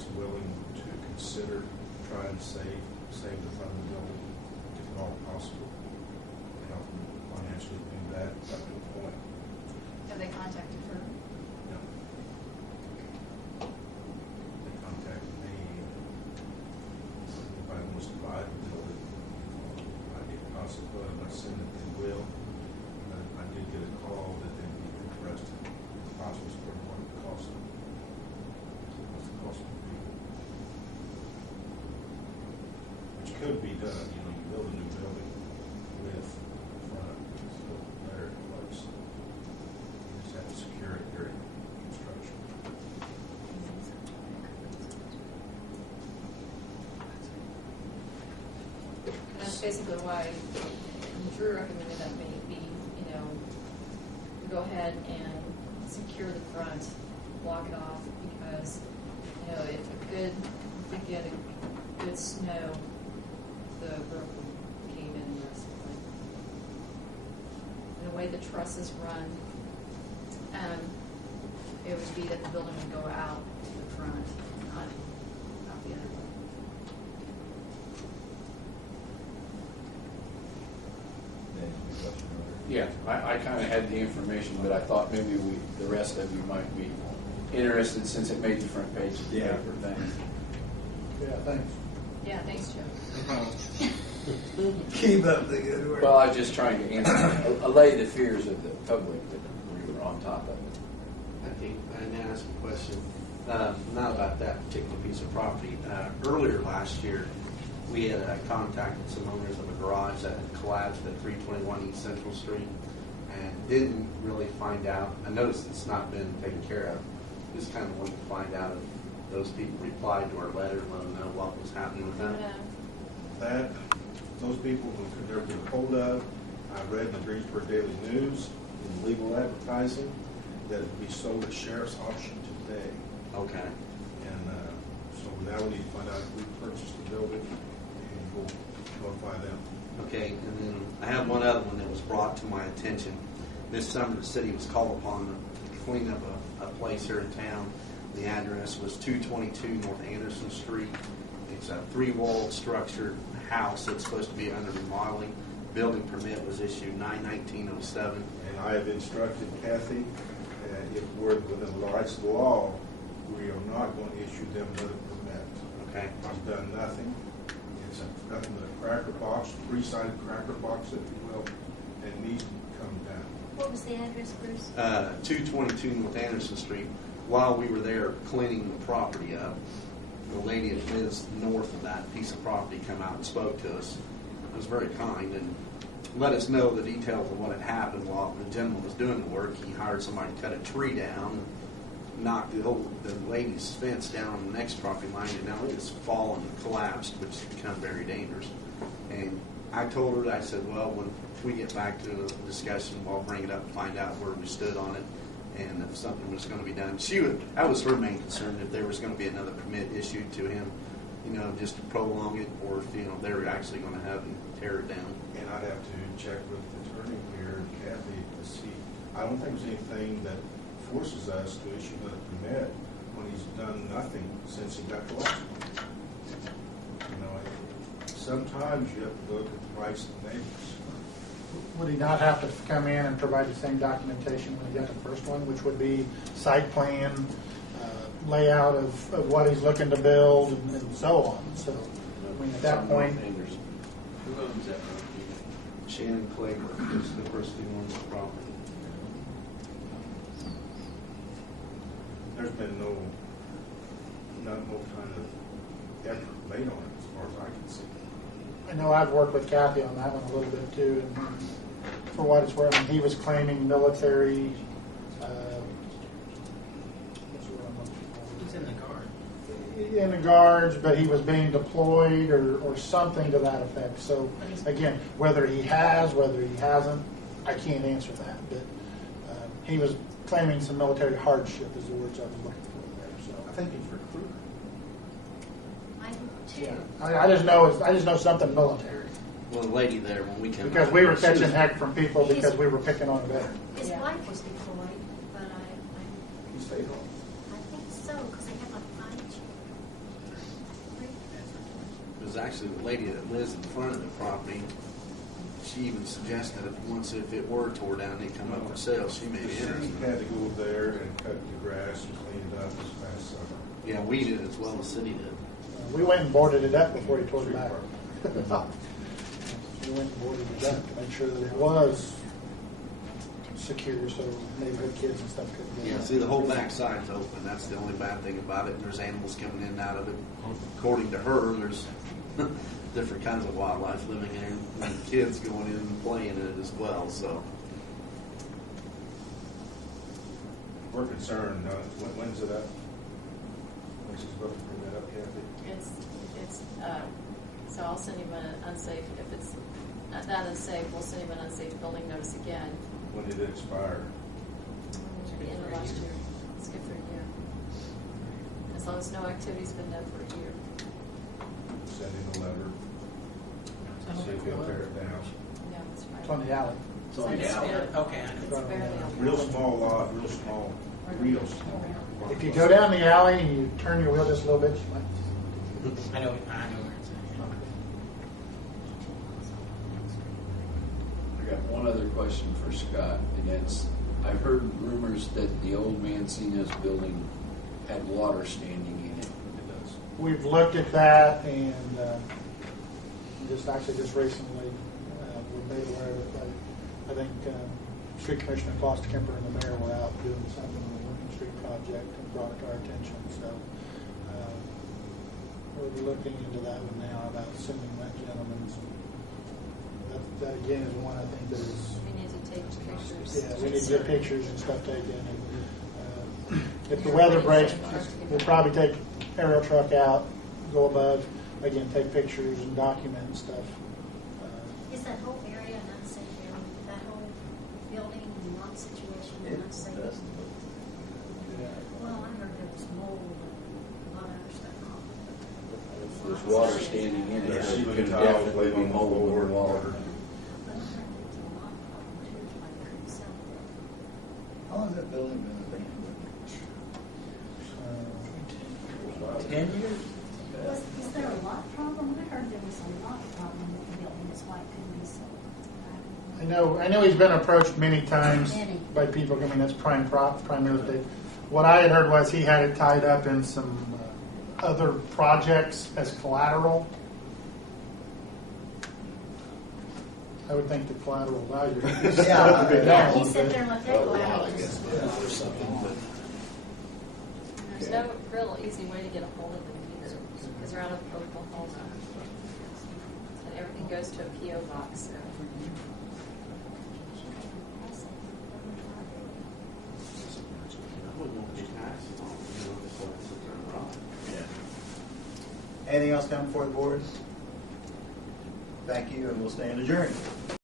that's willing to consider trying to save the front of the building, if at all possible. You know, financially do that up to a point. Have they contacted her? No. They contacted me. If anybody wants to buy the building, might be a possibility. I'm not saying that they will. But I did get a call that they'd be interested in possible for what it costs them. What's the cost of people? Which could be done. You know, you build a new building with front still there in place. You just have to secure it during construction. And that's basically why Drew recommended that maybe, we go ahead and secure the front, block it off, because, if we get a good snow, the roof will cave in and rest. And the way the trusses run, it would be that the building would go out to the front, not out the other way. Yeah, I kind of had the information, but I thought maybe the rest of you might be interested since it made the front page of the paper. Thanks. Yeah, thanks. Yeah, thanks, Joe. Keep up the good work. Well, I was just trying to allay the fears of the public that we were on top of it. I think I may ask a question, not about that particular piece of property. Earlier last year, we had contacted some owners of a garage that had collapsed at 321 East Central Street and didn't really find out. I noticed it's not been taken care of. Just kind of wanted to find out if those people replied to our letter and let them know what was happening with them. Those people who could never get a hold of, I read in the Greensburg Daily News in legal advertising that it would be sold at sheriff's auction today. Okay. And so now we need to find out who purchased the building and we'll notify them. Okay, and then I have one other one that was brought to my attention. This summer, the city was called upon to clean up a place here in town. The address was 222 North Anderson Street. It's a 3-walled structured house that's supposed to be under remodeling. Building permit was issued 9/19/07. And I have instructed Kathy that if we're within the rights of the law, we are not going to issue them another permit. Okay. I've done nothing. It's nothing but a cracker box, 3-sided cracker box, if you will, and needs to come down. What was the address, Bruce? 222 North Anderson Street. While we were there cleaning the property up, the lady that lives north of that piece of property came out and spoke to us. It was very kind and let us know the details of what had happened while the gentleman was doing the work. He hired somebody to cut a tree down, knocked the lady's fence down on the next property line, and now it has fallen and collapsed, which has become very dangerous. And I told her, I said, well, when we get back to the discussion, we'll bring it up and find out where we stood on it and if something was going to be done. That was her main concern, if there was going to be another permit issued to him, just to prolong it, or if, they were actually going to have him tear it down. And I'd have to check with the attorney here, Kathy, to see. I don't think there's anything that forces us to issue another permit when he's done nothing since he got the last one. Sometimes you have to look at the rights of the neighbors. Would he not have to come in and provide the same documentation when he got the first one, which would be site plan, layout of what he's looking to build, and so on? So, at that point, Who owns that property? Shannon Claver is the person who owns the property. There's been no kind of effort made on it as far as I can see. I know I've worked with Kathy on that one a little bit too, and for what it's worth, he was claiming military. He's in the guard. In the guards, but he was being deployed or something to that effect. So again, whether he has, whether he hasn't, I can't answer that. But he was claiming some military hardship is the words I was looking for there. So I think he's recruited. I do too. yeah, I just know something military Well, the lady there, when we came because out, we were she catching was- heck from people because we were picking on veterans. His Yeah. wife was deployed, but He stayed home. I think so, because they have a 5G. actually the lady that lives in front of the property. She even suggested if it were tore down, they'd come up for sale. She may The be city interested. had to go there and cut the grass and clean it up this past summer. Yeah, we did as well as the city did. We went and boarded it up before he tore it Street back. park. We went and boarded it up to make sure that it was secure, so neighborhood kids and stuff couldn't get in. Yeah, see, the whole back side's open. That's the only bad thing about it. And there's animals coming in and out of it. According to her, there's different kinds of wildlife living there, and kids going in and playing in it as well. So We're concerned, when's it up? When's she supposed to bring that up, Kathy? So I'll send him an unsafe, if it's not that unsafe, we'll send him an unsafe building notice again. When did it expire? At the end of last year. It's good for a year. As long as no activity's been done for a year. Send him a letter, see if he'll tear it down. No, it's right. It's on the alley. It's on the alley. Okay, I It's know. barely on. Real small lot, real small. If you go down the alley and you turn your wheel just a little bit, you might. I know where it's at. I got one other question for Scott, and that's, I heard rumors that the old Mancino's building had water standing in it. It does. We've looked at that and just recently we're made aware of it. I think Street Commissioner Foster Kemper and the mayor were out doing something on the Lincoln Street project and brought it to our attention. So we're looking into that one now about sending that gentleman's. That again is one I think that is. We need to take pictures. Yeah, we need to get pictures and stuff taken. And, if the weather breaks, we'll probably take aerial truck out, go above, again, take pictures and document and stuff. Is that whole area an unsafe area? That whole building and lot situation an unsafe? Well, I heard there was mold and a lot of other stuff wrong. If there's water standing in it, There's it ceiling could tiles definitely laid be on the mold floor or and water. water. But I heard there was a lot of problem too, like they couldn't sell it. How long has that building been abandoned? 10 years? Is there a lot problem? I heard there was a lot problem with the building, that's why it couldn't be sold. I know he's been approached many times Many. by people. I mean, that's prime real estate. What I had heard was he had it tied up in some other projects as collateral. I would think the collateral value is Yeah, be yeah. down. He said there let that go out. There's no real easy way to get a hold of them either, because they're out of Oklahoma. And everything goes to a P.O. box, so. I wouldn't want to be taxed on, just let it sit there and rot. Anything else come before the board? Thank you, and we'll stand adjourned.